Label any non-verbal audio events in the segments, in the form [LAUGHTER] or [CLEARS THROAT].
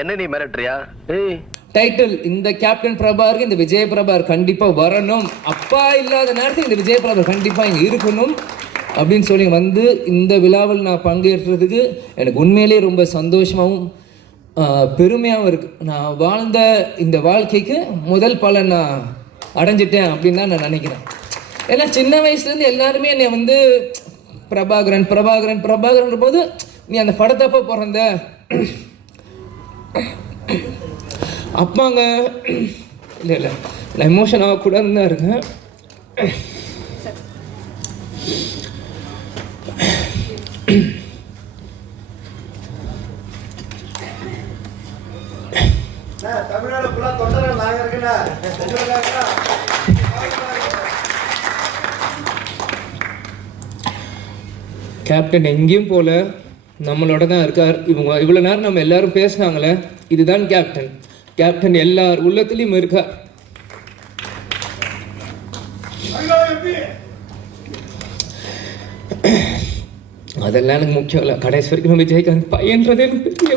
என்ன நீ மிரட்டுறியா? ஏய் டைட்டில் இந்த கேப்டன் பிரபாருக்கு இந்த விஜய் பிரபார் கண்டிப்பா வரணும். அப்பா இல்லாத நேரத்தில் இந்த விஜய் பிரபார் கண்டிப்பா இங்க இருக்கணும் அப்படின்னு சொல்லி வந்து இந்த விழாவில் நான் பங்கேற்றதுக்கு எனக்கு உண்மையிலேயே ரொம்ப சந்தோஷமாகவும் பெருமையாகவும் இருக்கு. நான் வாழ்ந்த இந்த வாழ்க்கைக்கு முதல் பலன் நான் அடைஞ்சிட்டேன் அப்படின்னு தான் நான் நினைக்கிறேன். ஏன்னா சின்ன வயசுலேருந்து எல்லாருமே என்னை வந்து பிரபாகரன் பிரபாகரன் பிரபாகரன் போது நீ அந்த படத்தப்போ பிறந்த அப்பாங்க இல்லை இல்லை. நான் எமோஷன் ஆகக்கூடாதுன்னு தான் இருக்கேன். தமிழ்நாடு கேப்டன் எங்கேயும் போல. நம்மளோட தான் இருக்கார். இவங்க இவ்வளோ நேரம் நம்ம எல்லாரும் பேசுனாங்களே இதுதான் கேப்டன் கேப்டன் எல்லார் உள்ளத்துலேயும் இருக்கார். அதெல்லாம் எனக்கு முக்கியம் இல்லை. கடைசி வரைக்கும் நம்ம விஜயகாந்த் பையன்றதே எனக்கு பெரிய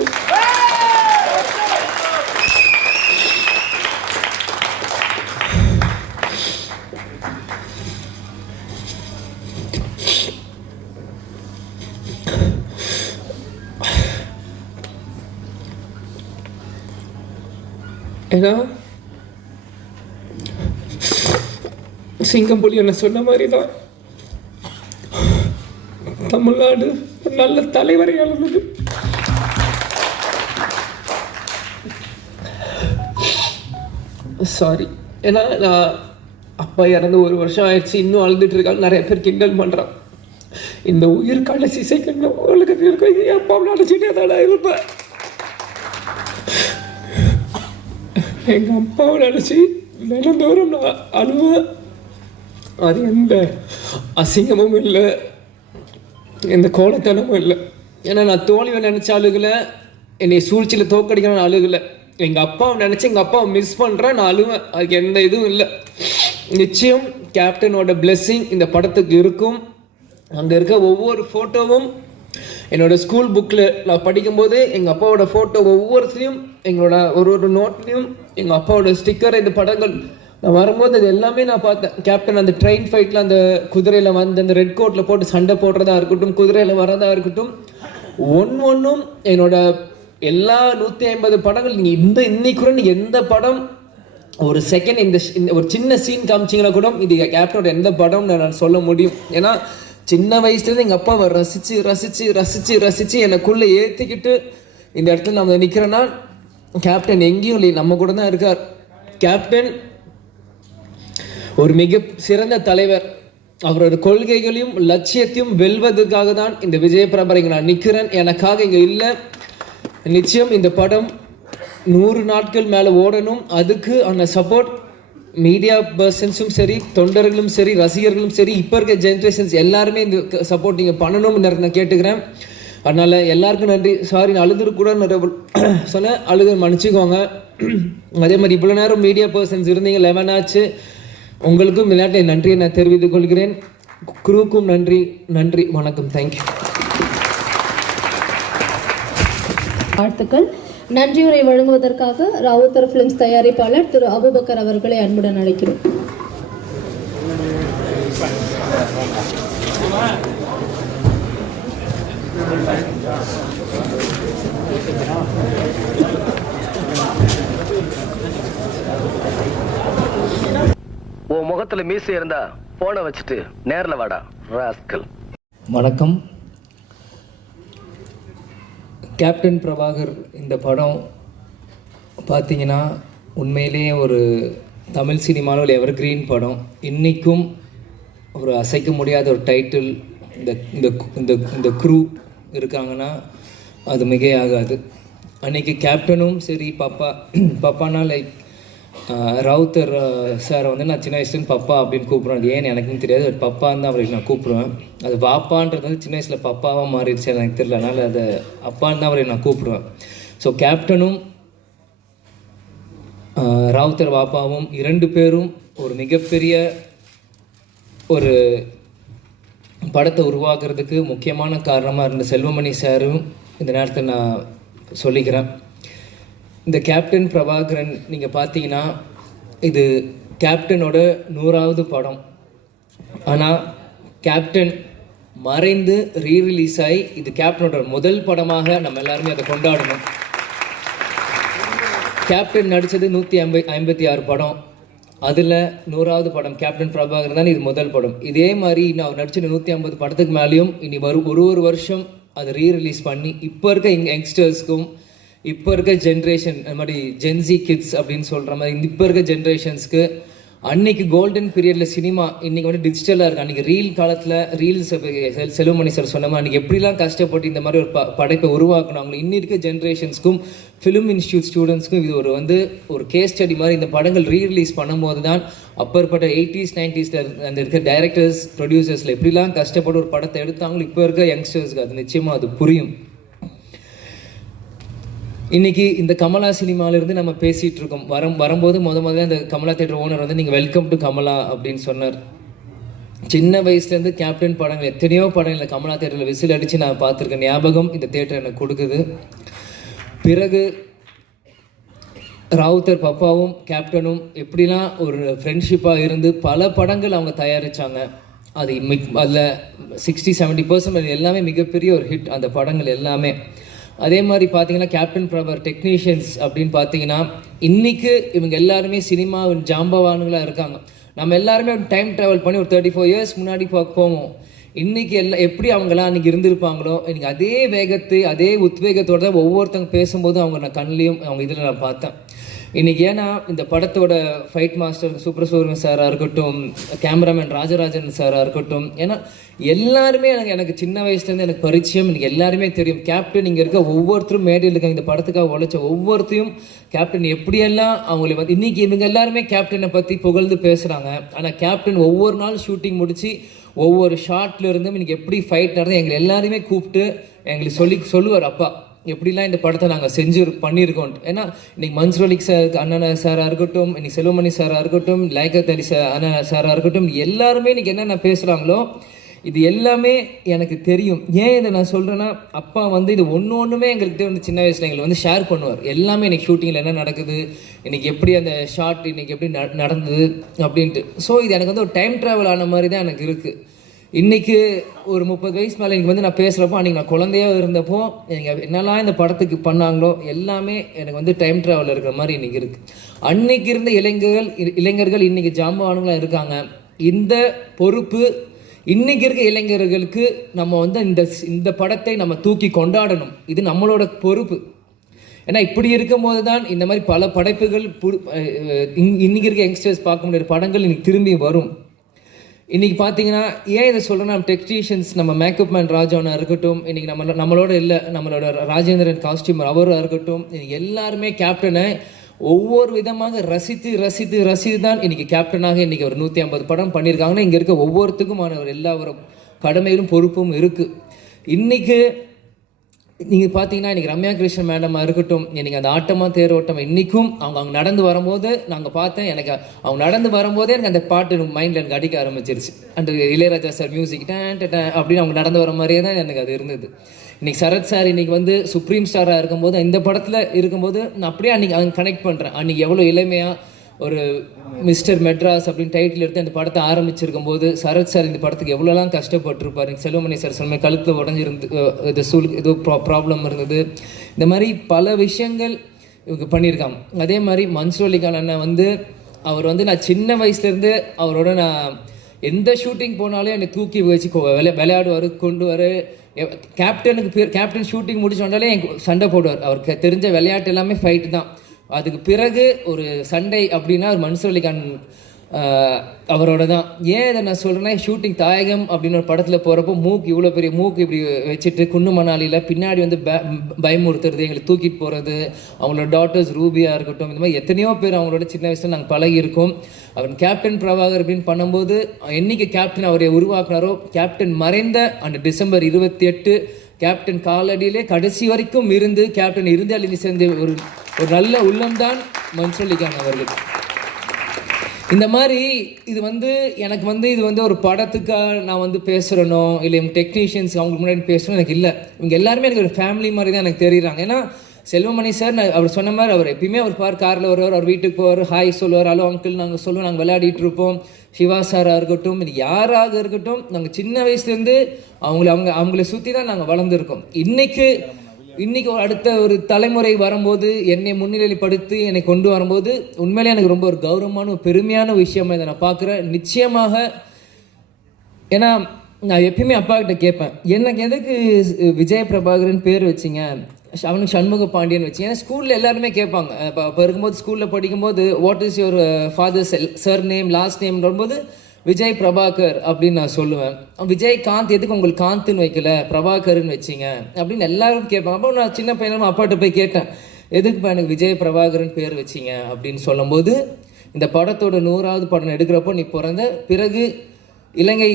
ஏன்னா சிங்கம் புலி என்ன சொன்ன மாதிரி தான் தமிழ்நாடு ஒரு நல்ல தலைவரை அளந்தது சாரி ஏன்னா நான் அப்பா இறந்து ஒரு வருஷம் ஆயிடுச்சு இன்னும் அழுதுட்டு இருக்காங்க நிறைய பேர் கிண்டல் பண்ணுறான் இந்த உயிர் கடைசி செகண்ட் உங்களுக்கு இருக்கும் அப்பா அடைச்சிட்டே தான் இருப்பேன். எங்கள் அப்பாவை நினச்சி தினந்தோறும் நான் அழுவேன் அது எந்த அசிங்கமும் இல்லை. எந்த கோலத்தனமும் இல்லை. ஏன்னா நான் தோழிவை நினச்ச அழுகலை. என்னை சூழ்ச்சியில் தோக்கடிக்கணும்னு அழுகலை. எங்கள் அப்பாவை நினச்சி எங்கள் அப்பாவை மிஸ் பண்ணுறேன் நான் அழுவேன். அதுக்கு எந்த இதுவும் இல்லை. நிச்சயம் கேப்டனோட பிளெஸ்ஸிங் இந்த படத்துக்கு இருக்கும். அங்கே இருக்க ஒவ்வொரு ஃபோட்டோவும் என்னோடய ஸ்கூல் புக்கில் நான் படிக்கும்போது எங்கள் அப்பாவோட ஃபோட்டோ ஒவ்வொருத்தையும் எங்களோட ஒரு ஒரு நோட்லையும் எங்கள் அப்பாவோட ஸ்டிக்கர் இந்த படங்கள். நான் வரும்போது அது எல்லாமே நான் பார்த்தேன். கேப்டன் அந்த ட்ரெயின் ஃபைட்டில் அந்த குதிரையில் வந்து அந்த ரெட் கோட்டில் போட்டு சண்டை போடுறதா இருக்கட்டும் குதிரையில் வரதா இருக்கட்டும் ஒன் ஒன்றும் என்னோட எல்லா நூற்றி ஐம்பது படங்கள் நீங்கள் இந்த இன்னைக்கு கூட எந்த படம் ஒரு செகண்ட் இந்த இந்த ஒரு சின்ன சீன் காமிச்சிங்கன்னா கூட இது கேப்டனோட எந்த படம்னு நான் சொல்ல முடியும். ஏன்னா சின்ன வயசுலேருந்து எங்கள் அப்பாவை ரசித்து ரசித்து ரசித்து ரசித்து எனக்குள்ளே ஏற்றிக்கிட்டு இந்த இடத்துல நம்ம நிற்கிறேன்னா கேப்டன் எங்கேயும் இல்லை நம்ம கூட தான் இருக்கார். கேப்டன் ஒரு மிக சிறந்த தலைவர். அவரோட கொள்கைகளையும் லட்சியத்தையும் வெல்வதற்காக தான் இந்த விஜய பிரபரை நான் நிற்கிறேன். எனக்காக இங்கே இல்லை. நிச்சயம் இந்த படம் நூறு நாட்கள் மேலே ஓடணும். அதுக்கு அந்த சப்போர்ட் மீடியா பர்சன்ஸும் சரி தொண்டர்களும் சரி ரசிகர்களும் சரி இப்போ இருக்க ஜென்ரேஷன்ஸ் எல்லாருமே இந்த சப்போர்ட் நீங்கள் பண்ணணும்னு நான் கேட்டுக்கிறேன். அதனால் எல்லாருக்கும் நன்றி. சாரி நான் அழுதுரு கூட [CLEARS THROAT] சொன்னேன். அழுது மன்னிச்சுக்கோங்க. [CLEARS THROAT] அதே மாதிரி இவ்வளோ நேரம் மீடியா பர்சன்ஸ் இருந்தீங்க லெவன் ஆச்சு. உங்களுக்கும் விளையாட்டை நன்றியை நான் தெரிவித்துக் கொள்கிறேன். குரூக்கும் நன்றி. நன்றி. வணக்கம். தேங்க்யூ வாழ்த்துக்கள். நன்றியுரை வழங்குவதற்காக ராவுத்தர் பிலிம்ஸ் தயாரிப்பாளர் திரு அபுபக்கர் அவர்களை அன்புடன் அழைக்கிறோம். உன் முகத்துல மீசை இருந்தா போனை வச்சுட்டு நேர்ல வாடா ராஸ்கல். வணக்கம். கேப்டன் பிரபாகர் இந்த படம் பார்த்தீங்கன்னா உண்மையிலேயே ஒரு தமிழ் சினிமாவில் எவர் கிரீன் படம். இன்றைக்கும் ஒரு அசைக்க முடியாத ஒரு டைட்டில் இந்த இந்த இந்த இந்த க்ரூ இருக்காங்கன்னா அது மிகையாகாது. அன்றைக்கி கேப்டனும் சரி பாப்பா பாப்பானா லைக் ராவுத்தர் சார் வந்து நான் சின்ன வயசுலேருந்து பப்பா அப்படின்னு கூப்பிடுவேன். அது ஏன்னு எனக்கும் தெரியாது. பட் பப்பான்னு தான் அவருக்கு நான் கூப்பிடுவேன். அது பாப்பான்றது வந்து சின்ன வயசில் பப்பாவாக மாறிடுச்சு எனக்கு தெரியல. அதனால் அதை அப்பான்னு தான் அவரை நான் கூப்பிடுவேன். ஸோ கேப்டனும் ராவுத்தர் பாப்பாவும் இரண்டு பேரும் ஒரு மிகப்பெரிய ஒரு படத்தை உருவாக்குறதுக்கு முக்கியமான காரணமாக இருந்த செல்வமணி சாரும் இந்த நேரத்தில் நான் சொல்லிக்கிறேன். இந்த கேப்டன் பிரபாகரன் நீங்கள் பார்த்தீங்கன்னா இது கேப்டனோட நூறாவது படம். ஆனால் கேப்டன் மறைந்து ரீ ரிலீஸ் ஆகி இது கேப்டனோட முதல் படமாக நம்ம எல்லாருமே அதை கொண்டாடணும். கேப்டன் நடித்தது நூற்றி ஐம்பது ஐம்பத்தி ஆறு படம். அதில் நூறாவது படம் கேப்டன் பிரபாகர் தான் இது முதல் படம். இதே மாதிரி இன்னும் அவர் நடித்த நூற்றி ஐம்பது படத்துக்கு மேலேயும் இனி வரும் ஒரு ஒரு வருஷம் அதை ரீ ரிலீஸ் பண்ணி இப்போ இருக்க எங் யங்ஸ்டர்ஸ்க்கும் இப்போ இருக்க ஜென்ரேஷன் அது மாதிரி ஜென்சி கிட்ஸ் அப்படின்னு சொல்கிற மாதிரி இப்போ இருக்க ஜென்ரேஷன்ஸ்க்கு அன்னைக்கு கோல்டன் பீரியடில் சினிமா இன்றைக்கி வந்து டிஜிட்டலாக இருக்கு. அன்றைக்கி ரீல் காலத்தில் ரீல்ஸ் செல்வமணி சார் சொன்ன மாதிரி அன்றைக்கி எப்படிலாம் கஷ்டப்பட்டு இந்த மாதிரி ஒரு ப படைப்பை உருவாக்குனாங்களோ இன்னி இருக்க ஜென்ரேஷன்ஸ்க்கும் ஃபிலிம் இன்ஸ்டியூட் ஸ்டூடெண்ட்ஸ்க்கும் இது ஒரு வந்து ஒரு கேஸ் ஸ்டடி மாதிரி இந்த படங்கள் ரீ ரிலீஸ் பண்ணும்போது தான் அப்பற்பட்ட எயிட்டிஸ் நைன்டிஸில் அந்த இருக்க டைரக்டர்ஸ் ப்ரொடியூசர்ஸில் எப்படிலாம் கஷ்டப்பட்டு ஒரு படத்தை எடுத்தாங்களோ இப்போ இருக்க யங்ஸ்டர்ஸ்க்கு அது நிச்சயமாக அது புரியும். இன்னைக்கு இந்த கமலா சினிமால இருந்து நம்ம பேசிட்டு இருக்கோம் வரும் வரும்போது முத முதல்ல இந்த கமலா தேட்டர் ஓனர் வந்து நீங்க வெல்கம் டு கமலா அப்படின்னு சொன்னார். சின்ன வயசுல இருந்து கேப்டன் படங்கள் எத்தனையோ படங்கள் கமலா தேட்டர்ல விசில் அடிச்சு நான் பார்த்துருக்கேன். ஞாபகம் இந்த தேட்டர் எனக்கு கொடுக்குது. பிறகு ராவுத்தர் பப்பாவும் கேப்டனும் எப்படிலாம் ஒரு ஃப்ரெண்ட்ஷிப்பாக இருந்து பல படங்கள் அவங்க தயாரித்தாங்க அது மிக் அதில் சிக்ஸ்டி செவன்ட்டி பர்சன்ட் எல்லாமே மிகப்பெரிய ஒரு ஹிட் அந்த படங்கள் எல்லாமே. அதே மாதிரி பார்த்தீங்கன்னா கேப்டன் பிரபர் டெக்னீஷியன்ஸ் அப்படின்னு பார்த்தீங்கன்னா இன்னைக்கு இவங்க எல்லாருமே சினிமா ஜாம்பவானுங்களாக இருக்காங்க. நம்ம எல்லாருமே ஒரு டைம் ட்ராவல் பண்ணி ஒரு தேர்ட்டி ஃபோர் இயர்ஸ் முன்னாடி போ- போவோம். இன்னைக்கு எல்லாம் எப்படி அவங்களாம் அன்றைக்கி இருந்திருப்பாங்களோ இன்னைக்கு அதே வேகத்து அதே உத்வேகத்தோடு தான் ஒவ்வொருத்தவங்க பேசும்போது அவங்க நான் கண்லேயும் அவங்க இதில் நான் பார்த்தேன். இன்னைக்கு ஏன்னா இந்த படத்தோட ஃபைட் மாஸ்டர் சூப்பர் சூரியன் சாராக இருக்கட்டும் கேமராமேன் ராஜராஜன் சாராக இருக்கட்டும் ஏன்னா எல்லாருமே எனக்கு எனக்கு சின்ன வயசுலேருந்து எனக்கு பரிச்சயம் எனக்கு எல்லாருமே தெரியும். கேப்டன் இங்கே இருக்க ஒவ்வொருத்தரும் மேடையில் இருக்காங்க. இந்த படத்துக்காக உழைச்ச ஒவ்வொருத்தையும் கேப்டன் எப்படியெல்லாம் அவங்களை வந்து இன்னைக்கு இவங்க எல்லாருமே கேப்டனை பற்றி புகழ்ந்து பேசுகிறாங்க ஆனால் கேப்டன் ஒவ்வொரு நாள் ஷூட்டிங் முடித்து ஒவ்வொரு ஷாட்ல இருந்தும் எப்படி ஃபைட் நடந்தது எங்களை எல்லாருமே கூப்பிட்டு எங்களுக்கு சொல்லி சொல்லுவார் அப்பா. எப்படிலாம் இந்த படத்தை நாங்கள் செஞ்சு பண்ணியிருக்கோம். ஏன்னா இன்னைக்கு மன்சுரலிக் சார் அண்ணனா சாராக இருக்கட்டும் இன்னைக்கு செல்வமணி சாராக இருக்கட்டும் லேகத் அலி சார் அண்ணன் சாராக இருக்கட்டும் எல்லாருமே இன்னைக்கு என்னென்ன பேசுகிறாங்களோ இது எல்லாமே எனக்கு தெரியும். ஏன் இதை நான் சொல்கிறேன்னா அப்பா வந்து இது ஒன்று ஒன்றுமே எங்கள்கிட்ட வந்து சின்ன வயசில் எங்களை வந்து ஷேர் பண்ணுவார். எல்லாமே இன்னைக்கு ஷூட்டிங்கில் என்ன நடக்குது இன்றைக்கி எப்படி அந்த ஷார்ட் இன்றைக்கி எப்படி நடந்தது அப்படின்ட்டு. ஸோ இது எனக்கு வந்து ஒரு டைம் ட்ராவல் ஆன மாதிரி தான் எனக்கு இருக்குது இன்னைக்கு ஒரு முப்பது வயசு மேலே இன்னைக்கு வந்து நான் பேசுகிறப்போ அன்றைக்கி நான் குழந்தையாக இருந்தப்போ எனக்கு என்னெல்லாம் இந்த படத்துக்கு பண்ணாங்களோ எல்லாமே எனக்கு வந்து டைம் ட்ராவல் இருக்கிற மாதிரி இன்றைக்கி இருக்குது அன்னைக்கு இருந்த இளைஞர்கள் இ- இளைஞர்கள் இன்னைக்கு ஜாம்பவானுங்களாக இருக்காங்க. இந்த பொறுப்பு இன்னைக்கு இருக்க இளைஞர்களுக்கு நம்ம வந்து இந்த இந்த படத்தை நம்ம தூக்கி கொண்டாடணும். இது நம்மளோட பொறுப்பு. ஏன்னா இப்படி இருக்கும்போது தான் இந்த மாதிரி பல படைப்புகள் புது- இன்- இன்னைக்கு இருக்க யங்ஸ்டர்ஸ் பார்க்க முடியாத படங்கள் இன்னைக்கு திரும்பி வரும். இன்னைக்கு பார்த்தீங்கன்னா ஏன் இதை சொல்கிறேன்னா நம்ம டெக்னீஷியன்ஸ் நம்ம மேக்கப் மேன் ராஜானா இருக்கட்டும் இன்னைக்கு நம்ம நம்மளோட இல்லை நம்மளோட ராஜேந்திரன் காஸ்டியூமர் அவராக இருக்கட்டும் இன்னைக்கு எல்லாருமே கேப்டனை ஒவ்வொரு விதமாக ரசித்து ரசித்து ரசித்து தான் இன்னைக்கு கேப்டனாக இன்னைக்கு ஒரு நூற்றி ஐம்பது படம் பண்ணியிருக்காங்கன்னா இங்கே இருக்க ஒவ்வொருத்துக்குமான ஒரு எல்லா ஒரு கடமையிலும் பொறுப்பும் இருக்குது இன்னைக்கு நீங்கள் பார்த்தீங்கன்னா இன்றைக்கி ரம்யா கிருஷ்ணன் மேடமாக இருக்கட்டும் நீங்கள் அந்த ஆட்டமாக தேரோட்டம் இன்னைக்கும் அவங்க அவங்க நடந்து வரும்போது நாங்கள் பார்த்தேன் எனக்கு அவங்க நடந்து வரும்போதே எனக்கு அந்த பாட்டு மைண்டில் எனக்கு அடிக்க ஆரம்பிச்சிருச்சு. அந்த இளையராஜா சார் மியூசிக் அப்படின்னு அவங்க நடந்து வர மாதிரியே தான் எனக்கு அது இருந்தது. இன்னைக்கு சரத் சார் இன்னைக்கு வந்து சுப்ரீம் ஸ்டாராக இருக்கும்போது இந்த படத்தில் இருக்கும்போது நான் அப்படியே அன்னைக்கு அவங்க கனெக்ட் பண்ணுறேன் அன்னைக்கு எவ்வளோ இளமையாக ஒரு மிஸ்டர் மெட்ராஸ் அப்படின்னு டைட்டில் எடுத்து அந்த படத்தை ஆரம்பிச்சிருக்கும் போது சரத் சார் இந்த படத்துக்கு எவ்வளோலாம் கஷ்டப்பட்டிருப்பாரு. செல்வமணி சார் சொன்ன கழுத்தில் உடஞ்சிருந்து இது சூழ் ஏதோ ப்ராப்ளம் இருந்தது. இந்த மாதிரி பல விஷயங்கள் இவங்க பண்ணியிருக்காங்க. அதே மாதிரி மன்சூர் அலிகான் அண்ணன் வந்து அவர் வந்து நான் சின்ன வயசுலேருந்து அவரோட நான் எந்த ஷூட்டிங் போனாலும் என்னை தூக்கி வச்சு விளை விளையாடுவார் கொண்டு வர கேப்டனுக்கு பேர் கேப்டன் ஷூட்டிங் முடிச்சு வந்தாலே எனக்கு சண்டை போடுவார். அவருக்கு தெரிஞ்ச விளையாட்டு எல்லாமே ஃபைட்டு தான். அதுக்கு பிறகு ஒரு சண்டை அப்படின்னா ஒரு மன்சூர் அலிகான் அவரோட தான் ஏன் இதை நான் சொல்கிறேன்னா ஷூட்டிங் தாயகம் அப்படின்னு ஒரு படத்தில் போகிறப்போ மூக்கு இவ்வளோ பெரிய மூக்கு இப்படி வச்சுட்டு குன்னு மணாலியில் பின்னாடி வந்து ப- பயமுறுத்துறது எங்களை தூக்கிட்டு போகிறது அவங்களோட டாட்டர்ஸ் ரூபியாக இருக்கட்டும் இந்த மாதிரி எத்தனையோ பேர் அவங்களோட சின்ன வயசில் நாங்கள் பழகியிருக்கோம். அவர் அவன் கேப்டன் பிரபாகர் அப்படின்னு பண்ணும்போது என்றைக்கு கேப்டன் அவரை உருவாக்குனாரோ கேப்டன் மறைந்த அந்த டிசம்பர் இருபத்தி எட்டு கேப்டன் காலடியிலே கடைசி வரைக்கும் இருந்து கேப்டன் இருந்து அழிந்து சேர்ந்த ஒரு ஒரு நல்ல உள்ளம்தான் மன்சூலிகான் அவர்கள். இந்த மாதிரி இது வந்து எனக்கு வந்து இது வந்து ஒரு படத்துக்காக நான் வந்து பேசுகிறனோ இல்லை டெக்னீஷியன்ஸ் அவங்களுக்கு முன்னாடி பேசணும் எனக்கு இல்லை. இவங்க எல்லாருமே எனக்கு ஒரு ஃபேமிலி மாதிரி தான் எனக்கு தெரியுறாங்க. ஏன்னா செல்வமணி சார் நான் அவர் சொன்ன மாதிரி அவர் எப்பயுமே அவர் பார் காரில் வருவார் அவர் வீட்டுக்கு போவார் ஹாய் சொல்லுவார் ஹலோ அங்கிள் நாங்கள் சொல்லுவோம் நாங்கள் விளையாடிட்டு இருப்போம். சிவா சாராக இருக்கட்டும் இது யாராக இருக்கட்டும் நாங்கள் சின்ன வயசுலேருந்து அவங்கள அவங்க அவங்கள சுற்றி தான் நாங்கள் வளர்ந்துருக்கோம். இன்னைக்கு இன்னைக்கு ஒரு அடுத்த ஒரு தலைமுறை வரும்போது என்னை முன்னிலைப்படுத்தி என்னை கொண்டு வரும்போது உண்மையிலே எனக்கு ரொம்ப ஒரு கௌரவமான ஒரு பெருமையான விஷயமா இதை நான் பார்க்குறேன். நிச்சயமாக ஏன்னா நான் எப்பயுமே அப்பா கிட்ட கேட்பேன் எனக்கு எதுக்கு விஜய பிரபாகரன் பேர் வச்சிங்க? அவனுக்கு சண்முக பாண்டியன் வச்சு. ஏன்னா ஸ்கூலில் எல்லாருமே கேட்பாங்க. இப்போ இப்போ இருக்கும்போது ஸ்கூலில் படிக்கும்போது what is your father sir name last name வரும்போது விஜய் பிரபாகர் அப்படின்னு நான் சொல்லுவேன். விஜய் காந்த் எதுக்கு உங்களுக்கு காந்த்னு வைக்கல? பிரபாகர்னு வச்சிங்க. அப்படின்னு எல்லாரும் கேட்பாங்க. அப்போ நான் சின்ன பையனும் அப்பாட்ட போய் கேட்டேன். எதுக்குப்பா எனக்கு விஜய் பிரபாகர்னு பேர் வச்சிங்க? அப்படின்னு சொல்லும்போது இந்த படத்தோட நூறாவது படம் எடுக்கிறப்போ நீ பிறந்த பிறகு இலங்கை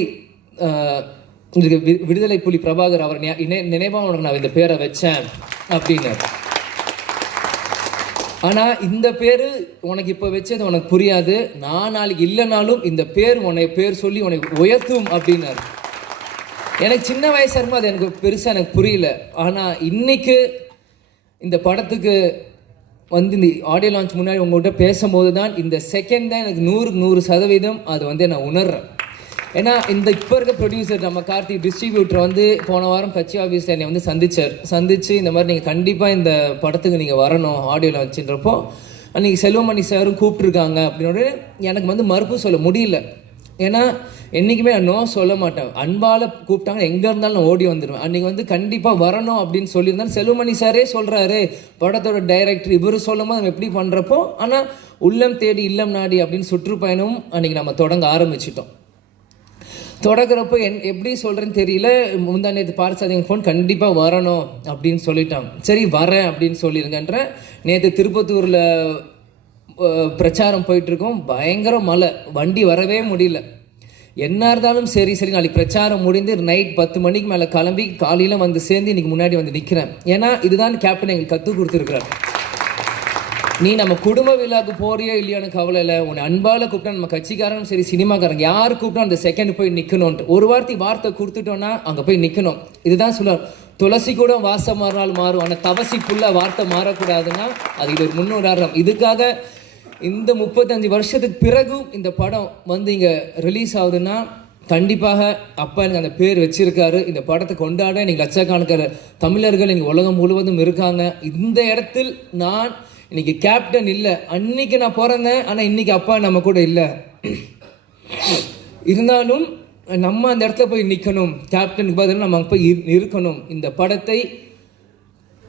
இதுக்கு வி- விடுதலை புலி பிரபாகர் அவர் நினைவாக உனக்கு நான் இந்த பேரை வச்சேன் அப்படின்னு ஆனா இந்த பேரு உனக்கு இப்ப வச்சது உனக்கு புரியாது. நான் நாளைக்கு இல்லைனாலும் இந்த பேர் உன்னை பேர் சொல்லி உனக்கு உயர்த்தும் அப்படின்னாரு. எனக்கு சின்ன வயசா இருக்கும் அது எனக்கு பெருசா எனக்கு புரியல. ஆனா இன்னைக்கு இந்த படத்துக்கு வந்து இந்த ஆடியோ லான்ச் முன்னாடி உங்கள்கிட்ட பேசும்போது தான் இந்த செகண்ட் தான் எனக்கு நூறு நூறு சதவீதம் அது வந்து நான் உணர்றேன். ஏன்னா இந்த இப்போ இருக்க ப்ரொடியூசர் நம்ம கார்த்திக் டிஸ்ட்ரிபியூட்டர் வந்து போன வாரம் கட்சி ஆஃபீஸில் என்னை வந்து சந்திச்சார். சந்திச்சு இந்த மாதிரி நீங்கள் கண்டிப்பாக இந்த படத்துக்கு நீங்கள் வரணும் ஆடியோவில் வச்சுன்றப்போ அன்றைக்கி செல்வமணி சாரும் கூப்பிட்ருக்காங்க அப்படின்னோட எனக்கு வந்து மறுப்பு சொல்ல முடியல. ஏன்னா என்றைக்குமே நான் நோ சொல்ல மாட்டேன். அன்பால் கூப்பிட்டாங்க எங்கே இருந்தாலும் நான் ஓடி வந்துடுவேன் அன்றைக்கி வந்து கண்டிப்பாக வரணும் அப்படின்னு சொல்லியிருந்தாலும் செல்வமணி சாரே சொல்கிறாரு படத்தோட டைரக்டர் இவர் சொல்லும் போது நம்ம எப்படி பண்ணுறப்போ ஆனால் உள்ளம் தேடி இல்லம் நாடி அப்படின்னு சுற்றுப்பயணம் அன்றைக்கி நம்ம தொடங்க ஆரம்பிச்சிட்டோம். தொடங்குறப்போ என் எப்படி சொல்கிறேன்னு தெரியல. முந்தா நேற்று பார்சாதிங்க ஃபோன் கண்டிப்பாக வரணும் அப்படின்னு சொல்லிட்டான். சரி வரேன் அப்படின்னு சொல்லிருங்கன்றேன் நேற்று திருப்பத்தூரில் பிரச்சாரம் போயிட்டுருக்கோம். பயங்கர மழை. வண்டி வரவே முடியல. என்ன இருந்தாலும் சரி சரி நாளைக்கு பிரச்சாரம் முடிந்து நைட் பத்து மணிக்கு மேலே கிளம்பி காலையில் வந்து சேர்ந்து இன்னைக்கு முன்னாடி வந்து நிற்கிறேன் ஏன்னா இதுதான் கேப்டன் எங்களுக்கு கற்றுக் கொடுத்துருக்குறாரு. நீ நம்ம குடும்ப விழாக்கு போறியோ இல்லையோன்னு கவலை இல்லை உன்னை அன்பால கூப்பிட்டா நம்ம கட்சிக்காரனும் சரி சினிமாக்காரங்க யார் கூப்பிட்டா அந்த செகண்ட் போய் நிற்கணும்ட்டு ஒரு வார்த்தை வார்த்தை கொடுத்துட்டோம்னா அங்கே போய் நிற்கணும் இதுதான் சொல்லுவார் துளசி கூட வாசம் மாறினால் மாறும். ஆனால் தவசிக்குள்ள வார்த்தை மாறக்கூடாதுன்னா அது இது ஒரு முன்னுதாரணம் இதுக்காக இந்த முப்பத்தஞ்சு வருஷத்துக்கு பிறகும் இந்த படம் வந்து இங்கே ரிலீஸ் ஆகுதுன்னா கண்டிப்பாக அப்பா எனக்கு அந்த பேர் வச்சிருக்காரு. இந்த படத்தை கொண்டாட இன்னைக்கு லட்சக்கணக்கான தமிழர்கள் இங்கே உலகம் முழுவதும் இருக்காங்க. இந்த இடத்தில் நான் இன்னைக்கு கேப்டன் இல்லை. அன்னைக்கு நான் பிறந்தேன் ஆனால் இன்னைக்கு அப்பா நம்ம கூட இல்லை. இருந்தாலும் நம்ம அந்த இடத்துல போய் நிற்கணும் கேப்டனுக்கு பதிலாக நம்ம போய் இரு- இருக்கணும் இந்த படத்தை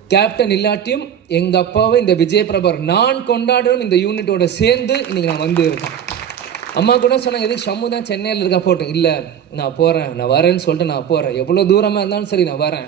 கேப்டன் இல்லாட்டியும் எங்கள் அப்பாவை இந்த விஜய் பிரபர் நான் கொண்டாடணும் இந்த யூனிட்டோட சேர்ந்து இன்னைக்கு நான் வந்து இருக்கேன். அம்மா கூட சொன்னாங்க எதுக்கு ஷம்மு தான் சென்னையில் இருக்கா? போட்டேன். இல்லை நான் போகிறேன் நான் வரேன்னு சொல்லிட்டு நான் போகிறேன் எவ்வளோ தூரமாக இருந்தாலும் சரி நான் வரேன்.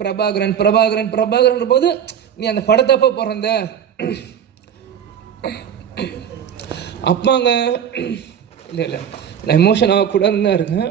பிரபாகரன் பிரபாகரன் பிரபாகரன் போது நீ அந்த படத்தப்ப பிறந்த? அப்பாங்க இல்லை இல்லை நான் எமோஷன் ஆகக்கூடாதுன்னு தான் இருக்கேன்.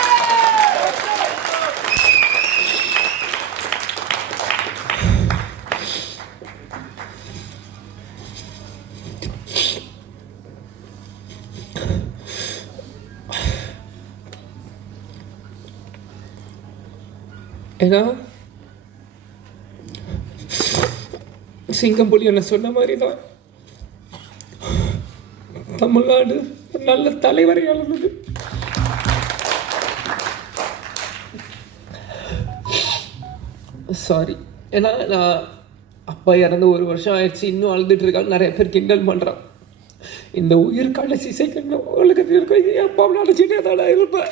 ஏன்னா சிங்கம் புலி என்ன சொன்ன மாதிரி தான் தமிழ்நாடு நல்ல தலைவரை அளந்தது சாரி ஏன்னா நான் அப்பா இறந்து ஒரு வருஷம் ஆயிடுச்சு இன்னும் அழுதுட்டு இருக்கான்னு நிறைய பேர் கிண்டல் பண்ணுறான் இந்த உயிர் கடைசி செகண்ட் உலகத்தில் இருக்க என் அப்பாவை நினச்சிட்டே இருப்பேன்.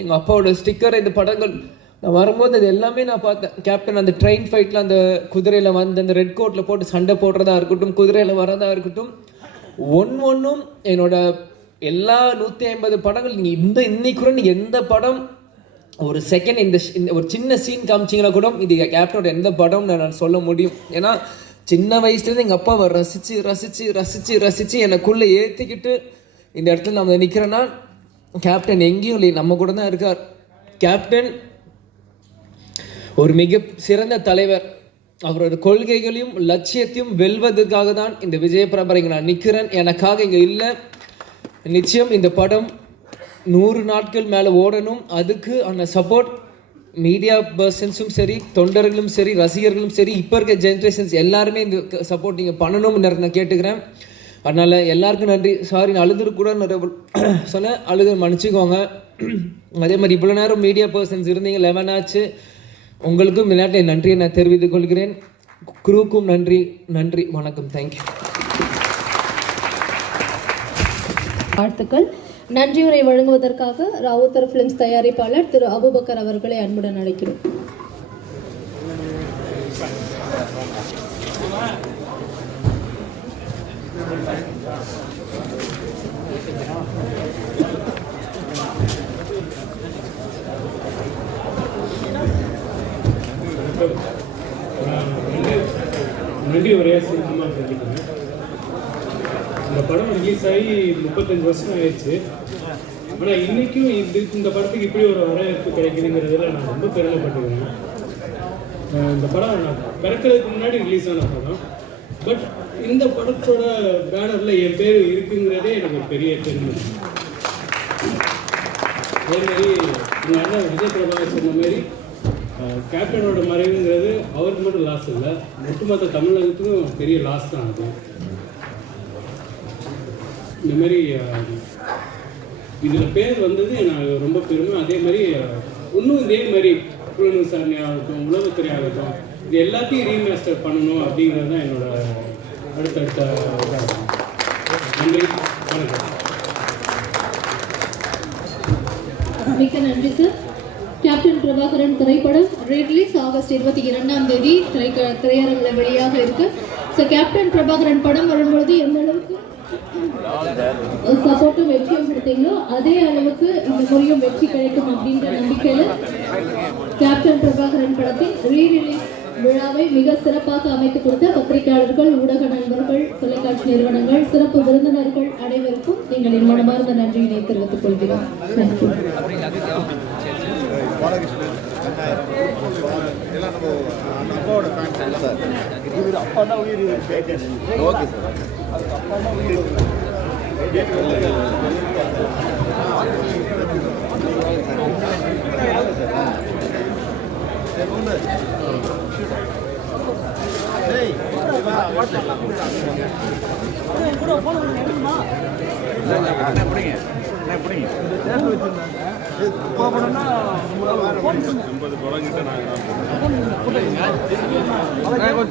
எங்கள் அப்பாவோட ஸ்டிக்கர் இந்த படங்கள். நான் வரும்போது அது எல்லாமே நான் பார்த்தேன். கேப்டன் அந்த ட்ரெயின் ஃபைட்டில் அந்த குதிரையில் வந்து அந்த ரெட் கோட்டில் போட்டு சண்டை போடுறதா இருக்கட்டும் குதிரையில் வரதா இருக்கட்டும் ஒன் ஒன்றும் என்னோட எல்லா நூற்றி ஐம்பது படங்கள் நீங்கள் இந்த இன்னைக்கு கூட நீங்கள் எந்த படம் ஒரு செகண்ட் இந்த இந்த ஒரு சின்ன சீன் காமிச்சிங்கன்னா கூட இது கேப்டனோட எந்த படம் நான் சொல்ல முடியும். ஏன்னா சின்ன வயசுலேருந்து எங்கள் அப்பாவை ரசித்து ரசித்து ரசித்து ரசித்து எனக்குள்ளே ஏற்றிக்கிட்டு இந்த இடத்துல நம்ம நிற்கிறேன்னா கேப்டன் எங்கேயும் இல்லை நம்ம கூட தான் இருக்கார். கேப்டன் ஒரு மிக சிறந்த தலைவர். அவரோட கொள்கைகளையும் லட்சியத்தையும் வெல்வதற்காக தான் இந்த விஜயபிரபர் இங்கே நான் நிற்கிறேன் எனக்காக இங்கே இல்லை. நிச்சயம் இந்த படம் நூறு நாட்கள் மேலே ஓடணும். அதுக்கு அந்த சப்போர்ட் மீடியா பர்சன்ஸும் சரி தொண்டர்களும் சரி ரசிகர்களும் சரி இப்போ இருக்க ஜென்ரேஷன்ஸ் எல்லாருமே இந்த சப்போர்ட் நீங்கள் பண்ணணும்னு நான் கேட்டுக்கிறேன். அதனால் எல்லாருக்கும் நன்றி. சாரி நான் அழுதுருக்கூட நிறைய [CLEARS THROAT] சொன்னேன். அழுது மன்னிச்சுக்கோங்க. [CLEARS THROAT] அதே மாதிரி இவ்வளோ நேரம் மீடியா பர்சன்ஸ் இருந்தீங்க லெவன் ஆச்சு. உங்களுக்கும் விளையாட்டை நன்றியை நான் தெரிவித்துக் கொள்கிறேன். குரூக்கும் நன்றி. நன்றி. வணக்கம். தேங்க்யூ வாழ்த்துக்கள். நன்றியுரை வழங்குவதற்காக ராவுத்தர் ஃபிலிம்ஸ் தயாரிப்பாளர் திரு அபுபக்கர் அவர்களை அன்புடன் அழைக்கிறோம் நன்றி உரையாக சினிமா சொல்லிக்கிறேன் இந்த படம் ரிலீஸ் ஆகி முப்பத்தஞ்சு வருஷம் ஆயிடுச்சு. ஆனால் இன்றைக்கும் இது இந்த படத்துக்கு இப்படி ஒரு வரவேற்பு கிடைக்குதுங்கிறதுல நான் ரொம்ப பெருமைப்பட்டுக்கிறேன். இந்த படம் நான் பிறக்கிறதுக்கு முன்னாடி ரிலீஸ் ஆன படம். பட் இந்த படத்தோட பேனரில் என் பேர் இருக்குங்கிறதே எனக்கு பெரிய பெருமை. அதே மாதிரி எங்கள் அண்ணன் விஜய் பிரபாகர் சொன்ன மாதிரி கேப்டனோட மறைவுங்கிறது அவருக்கு மட்டும் லாஸ் இல்லை. ஒட்டுமொத்த தமிழகத்துக்கும் பெரிய லாஸ் தான் அது. இந்த மாதிரி இதில் பேர் வந்தது நான் ரொம்ப பெருமை. அதே மாதிரி இன்னும் இதே மாதிரி குழுநூர் சாரணி ஆகட்டும் உளவுத்துறை ஆகட்டும் இது எல்லாத்தையும் ரீமாஸ்டர் பண்ணணும் அப்படிங்கிறது தான் என்னோட அடுத்தடுத்த இதாக நன்றி வணக்கம். மிக்க நன்றி சார் கேப்டன் பிரபாகரன் திரைப்படம் ரிலீஸ் ஆகஸ்ட் இருபத்தி இரண்டாம் தேதி திரைக்க திரையரங்கில் வெளியாக இருக்கு. ஸோ கேப்டன் பிரபாகரன் படம் வரும்பொழுது எந்த அளவுக்கு சப்போர்ட்டும் வெற்றியும் கொடுத்தீங்களோ அதே அளவுக்கு இந்த முறையும் வெற்றி கிடைக்கும் அப்படின்ற நம்பிக்கையில் கேப்டன் பிரபாகரன் படத்தின் ரீ ரிலீஸ் விழாவை மிக சிறப்பாக அமைத்து கொடுத்த பத்திரிகையாளர்கள் ஊடக நண்பர்கள் தொலைக்காட்சி நிறுவனங்கள் சிறப்பு விருந்தினர்கள் அனைவருக்கும் எங்களின் மனமார்ந்த நன்றியினை தெரிவித்துக் கொள்கிறோம். நன்றி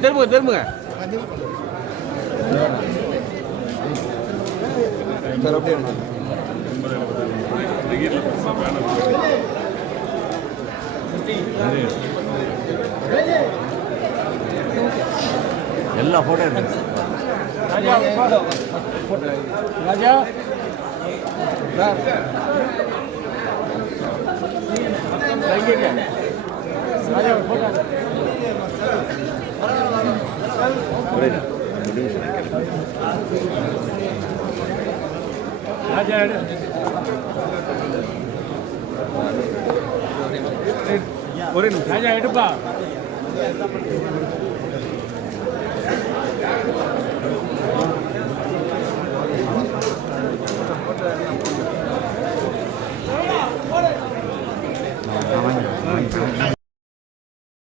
திரும்புங்க திரும்புங்க. எல்லா போட்டோ இருக்கு ராஜா. ராஜா ஒரே நிமிஷம். எடுப்பா.